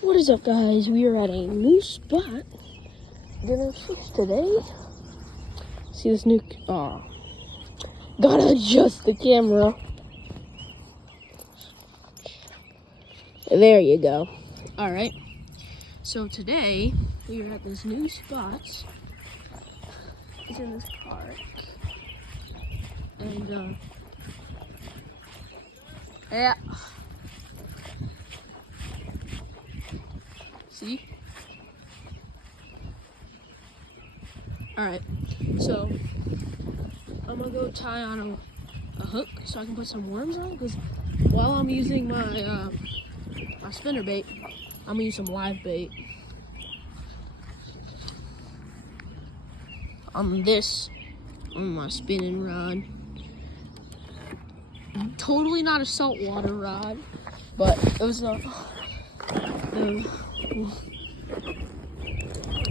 What is up, guys? We are at a new spot. Gonna fish today. See this new... Oh. Gotta adjust the camera. There you go. Alright. So today, we are at this new spot. It's in this park. And, yeah. See? Alright, so I'm gonna go tie on a hook so I can put some worms on, because while I'm using my my spinner bait, I'm gonna use some live bait on my spinning rod. Totally not a saltwater rod, but it was the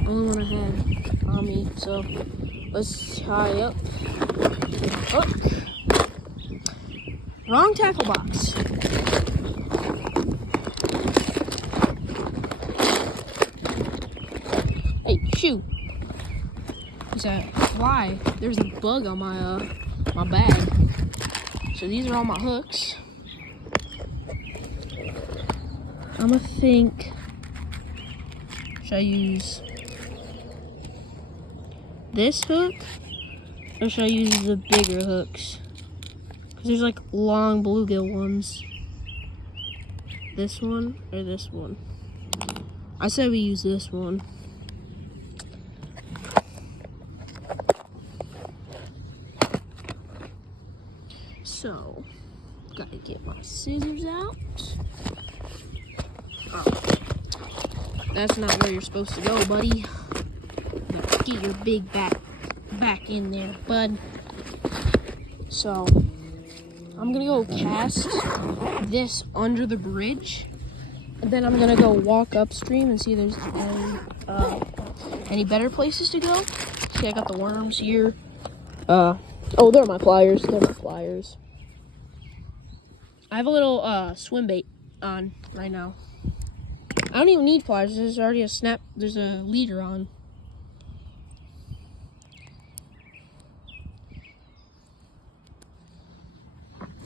only one I had on me. So let's tie up the hook. Wrong tackle box. Hey, shoot! There's a fly. There's a bug on my bag. So these are all my hooks. I'ma think, should I use this hook or should I use the bigger hooks? Because there's like long bluegill ones. This one or this one? I said we use this one. So, gotta get my scissors out. Oh, that's not where you're supposed to go, buddy. Get your big back in there, bud. So, I'm gonna go cast this under the bridge, and then I'm gonna go walk upstream and see if there's any better places to go. See, I got the worms here. Oh, they're my pliers. They're my pliers. I have a little swim bait on right now. I don't even need pliers. There's already there's a leader on.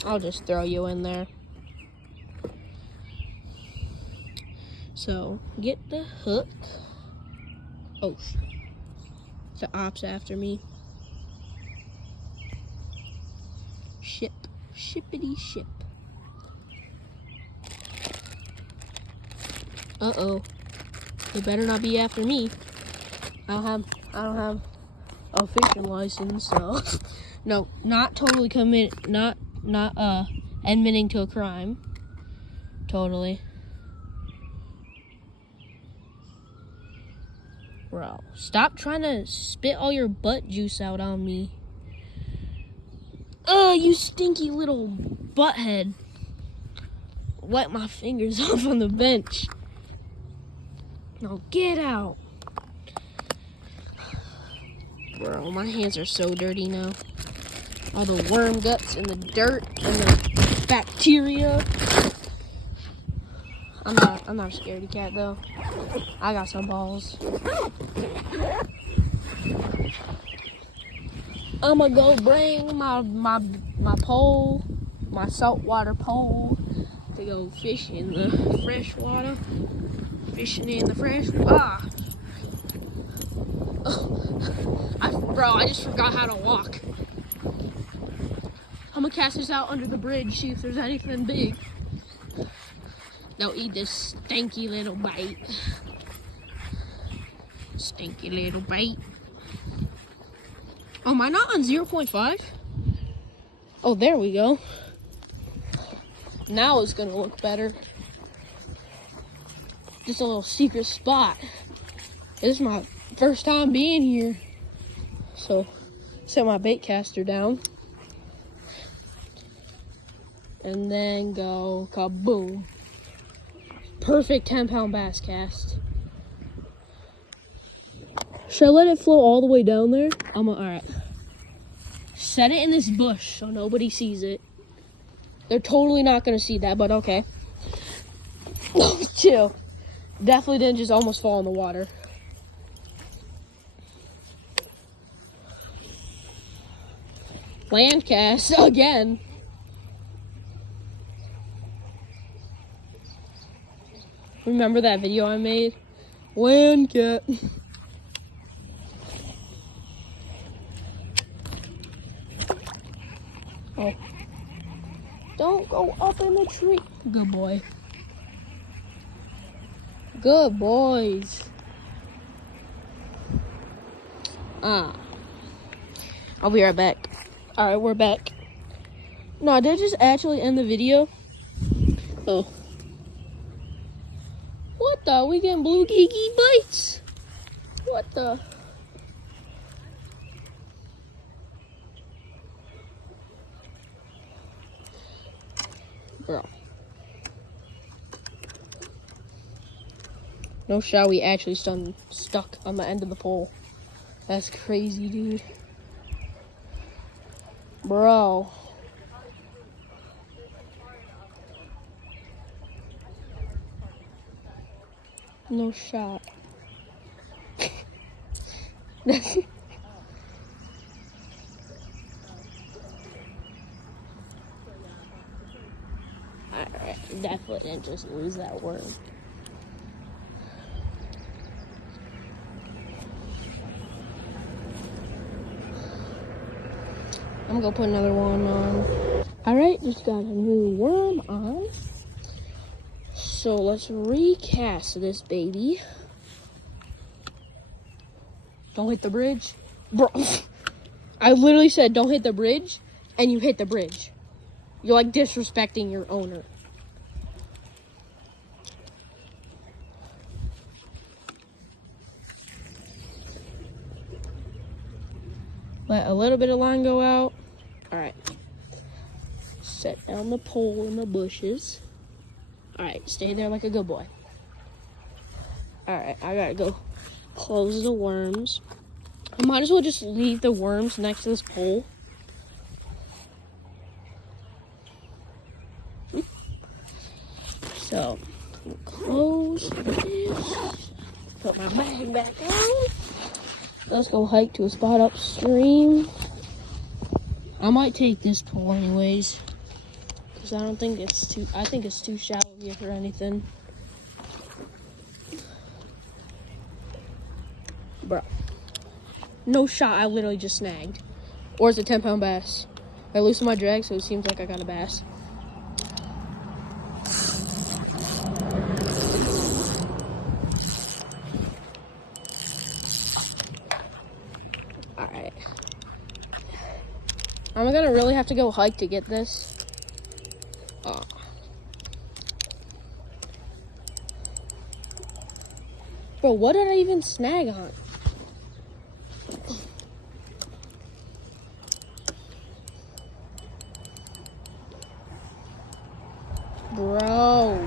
I'll just throw you in there. So, get the hook. Oh, the ops after me. Shippity ship. Uh-oh. They better not be after me. I don't have a fishing license, so no, not totally not admitting to a crime. Totally. Bro, stop trying to spit all your butt juice out on me. You stinky little butthead. Wet my fingers off on the bench. Now get out. Bro, my hands are so dirty now. All the worm guts and the dirt and the bacteria. I'm not a scaredy cat though. I got some balls. I'ma go bring my pole, my saltwater pole, to go fish in the fresh water. Fishing in the fresh water. Bro, I just forgot how to walk. I'm gonna cast this out under the bridge, see if there's anything big. They'll eat this stinky little bait. Stinky little bait. Oh, am I not on 0.5? Oh, there we go. Now it's gonna look better. Just a little secret spot. This is my first time being here. So, set my bait caster down. And then go kaboom. Perfect 10-pound bass cast. Should I let it flow all the way down there? Alright. Set it in this bush so nobody sees it. They're totally not gonna see that, but okay. Chill. Definitely didn't just almost fall in the water. Land cast again. Remember that video I made? Land cat. Oh. Don't go up in the tree. Good boy. Good boys. I'll be right back. Alright, we're back. No, did I just actually end the video? Oh. What the? We getting blue geeky bites? What the? Bro. No shot, we actually stuck on the end of the pole. That's crazy, dude. Bro. No shot. Alright, definitely didn't just lose that worm. I'm gonna put another one on. Alright, just got a new worm on. So let's recast this baby. Don't hit the bridge. Bro, I literally said don't hit the bridge, and you hit the bridge. You're like disrespecting your owner. Let a little bit of line go out. Alright. Set down the pole in the bushes. Alright, stay there like a good boy. Alright, I gotta go close the worms. I might as well just leave the worms next to this pole. So, close this. Put my bag back on. Let's go hike to a spot upstream. I might take this pole anyways, because I think it's too shallow here for anything. Bro. No shot, I literally just snagged. Or it's a 10-pound bass. I loosened my drag, so it seems like I got a bass. Alright. I'm gonna really have to go hike to get this. Bro, what did I even snag on? Bro.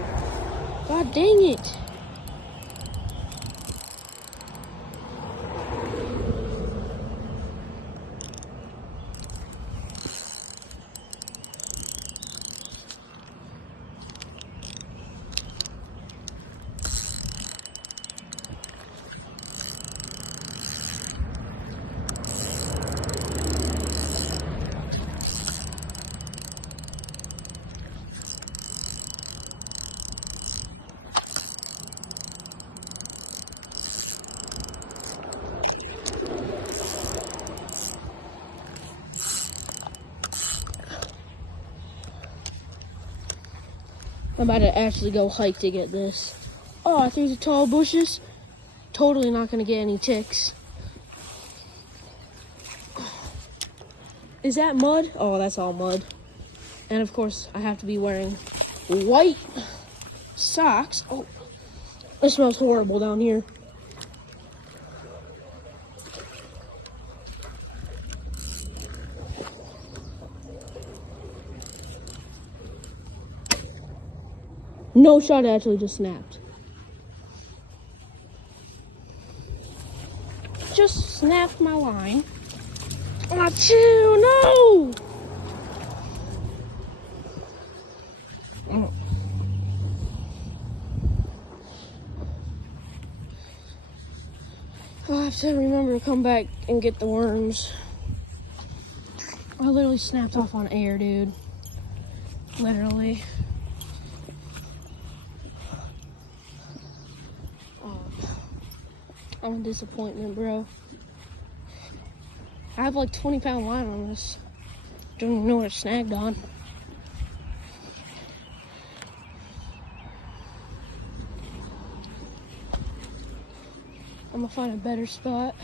God dang it. I'm about to actually go hike to get this. Oh, through the tall bushes. Totally not gonna get any ticks. Is that mud? Oh, that's all mud. And of course, I have to be wearing white socks. Oh, it smells horrible down here. No shot, actually just snapped. Just snapped my line. Achoo, no! I have to remember to come back and get the worms. I literally snapped off on air, dude. Literally. Oh, I'm a disappointment, bro. I have like 20-pound line on this. Don't even know what it snagged on. I'm gonna find a better spot.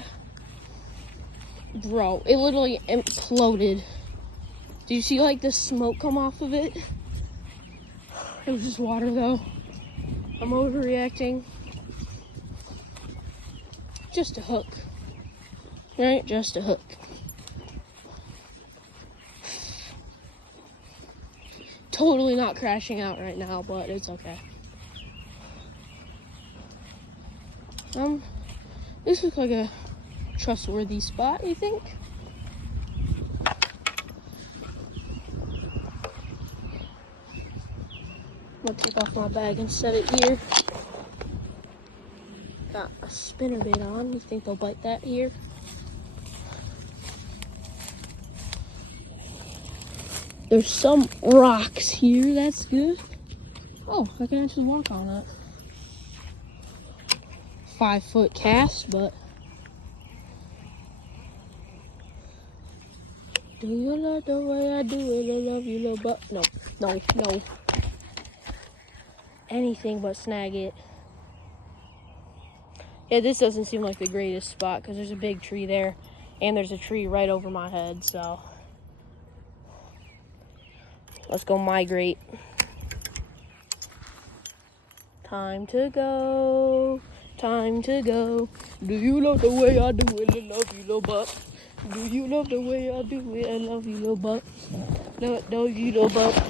Bro, it literally imploded. Did you see like the smoke come off of it? It was just water though. I'm overreacting. Just a hook. Right? Just a hook. Totally not crashing out right now, but it's okay. This looks like a trustworthy spot, you think? I'm gonna take off my bag and set it here. Got a spinnerbait on. You think they'll bite that here? There's some rocks here, that's good. Oh, I can actually walk on it. 5-foot cast, but do you love the way I do it? I love you, little butt. No. Anything but snag it. Yeah, this doesn't seem like the greatest spot because there's a big tree there and there's a tree right over my head, so let's go migrate. Time to go. Time to go. Do you love the way I do it? I love you, little butt. Do you love the way I do it? I love you, little butt. No, you little butt.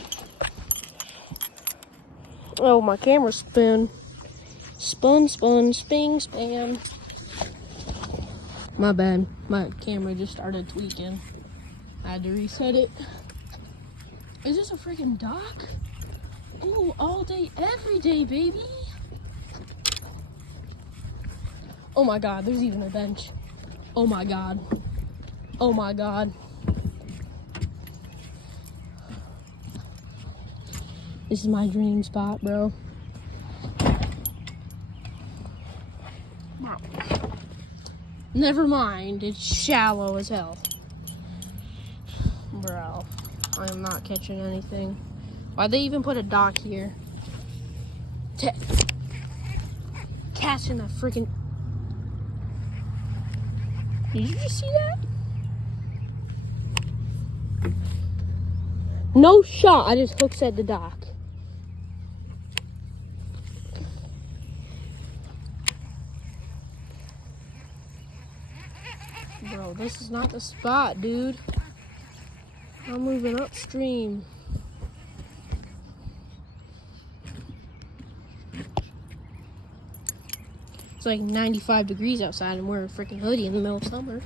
Oh, my camera spun. Spin, spam. My bad. My camera just started tweaking. I had to reset it. Is this a freaking dock? Ooh, all day, every day, baby. Oh my God, there's even a bench. Oh my God. Oh my God. This is my dream spot, bro. Wow. Never mind, it's shallow as hell. Bro, I am not catching anything. Why'd they even put a dock here? Catching that freaking... Did you just see that? No shot, I just hook set the dock. Bro, this is not the spot, dude. I'm moving upstream. It's like 95 degrees outside and wearing a freaking hoodie in the middle of summer.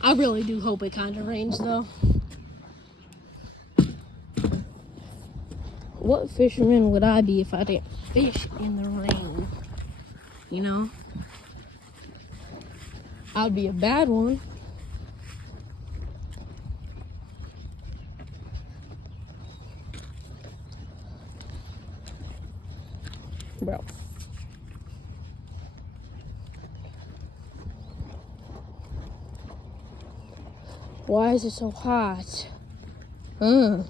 I really do hope it kind of rains though. What fisherman would I be if I didn't fish in the rain? You know? I'd be a bad one. Bro. Why is it so hot? Ooh.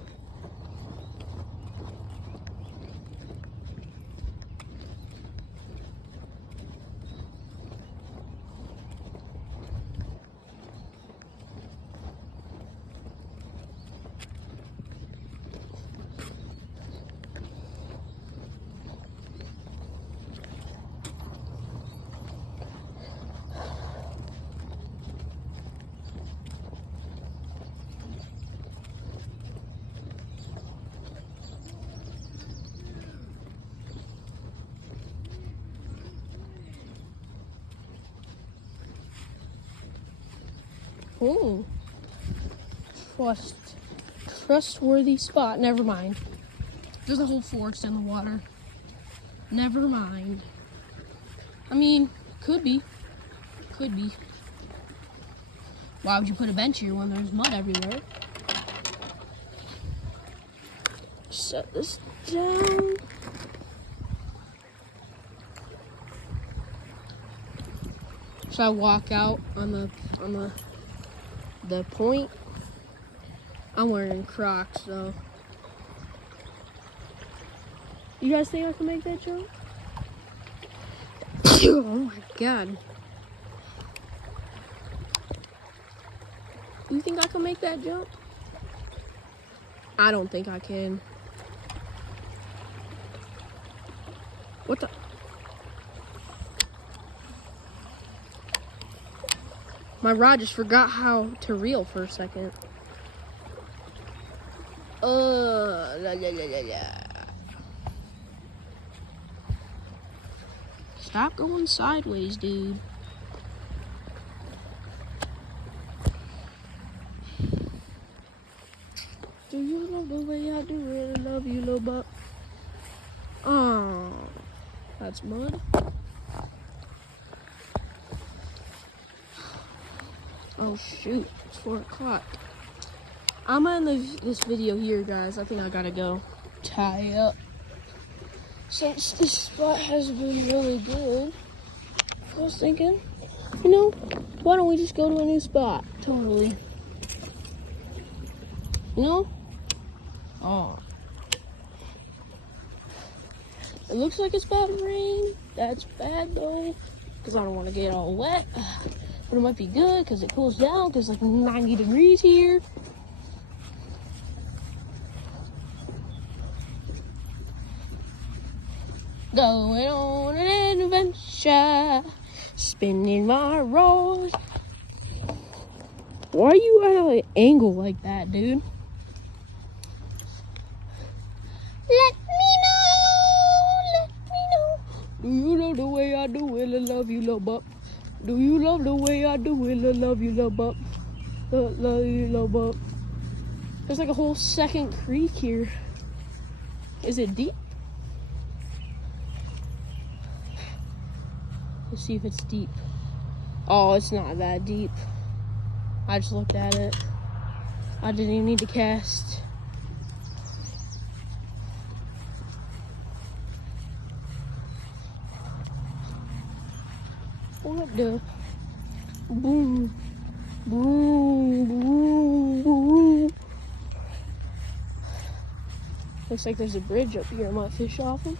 Trustworthy spot. Never mind. There's a whole forest in the water. Never mind. I mean, could be. Could be. Why would you put a bench here when there's mud everywhere? Set this down. Should I walk out on the point? I'm wearing Crocs though. You guys think I can make that jump? Oh my god. You think I can make that jump? I don't think I can. What the? My rod just forgot how to reel for a second. La, la, la, la, la. Stop going sideways, dude. Do you love the way I do it? I love you, little buck. Oh, that's mud. Oh shoot, it's 4 o'clock. I'm gonna end this video here, guys. I think I gotta go tie up. Since this spot has been really good, I was thinking, you know, why don't we just go to a new spot? Totally. You know? Oh. It looks like it's about to rain. That's bad though, because I don't want to get all wet. But it might be good because it cools down because it's like 90 degrees here. Going on an adventure, spinning my rolls. Why are you at an angle like that, dude? Let me know. Do you love the way I do it? I love you, little buck. Do you love the way I do it? I love you, little buck. Love you, little buck. There's like a whole second creek here. Is it deep? Let's see if it's deep. Oh, it's not that deep. I just looked at it. I didn't even need to cast. What the? Boom. Boom. Boom. Boom. Looks like there's a bridge up here. I might fish off them.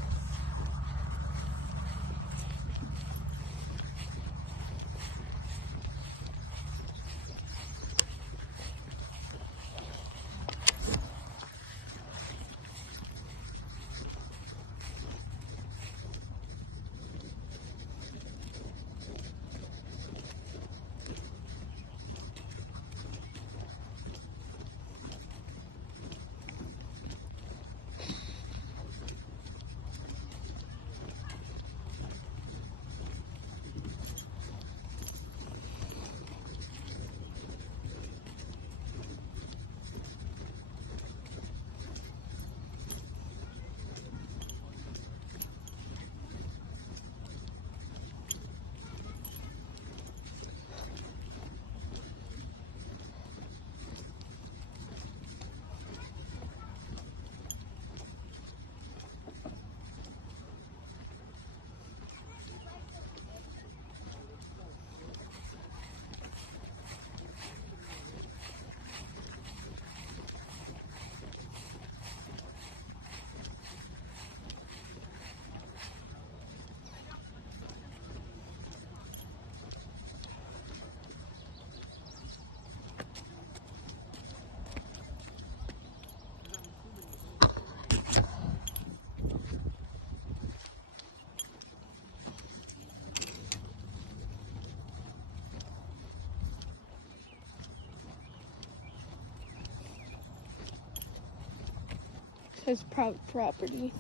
Says private property.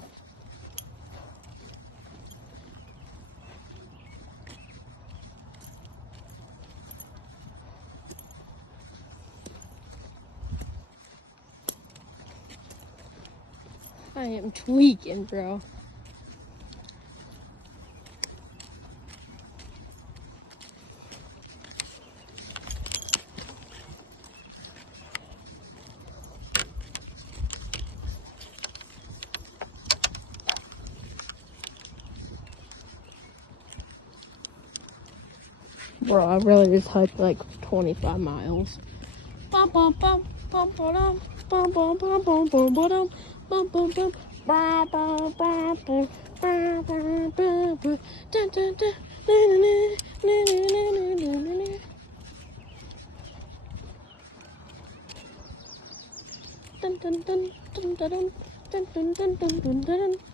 I am tweaking, bro. Bro, I really just hiked like 25 miles. Bum bum bum bum bum bum bum bum bum bum bum bum bum bum. Ba ba ba ba ba ba ba ba. Dun dun dun. Dun dun dun dun dun dun dun dun dun dun dun.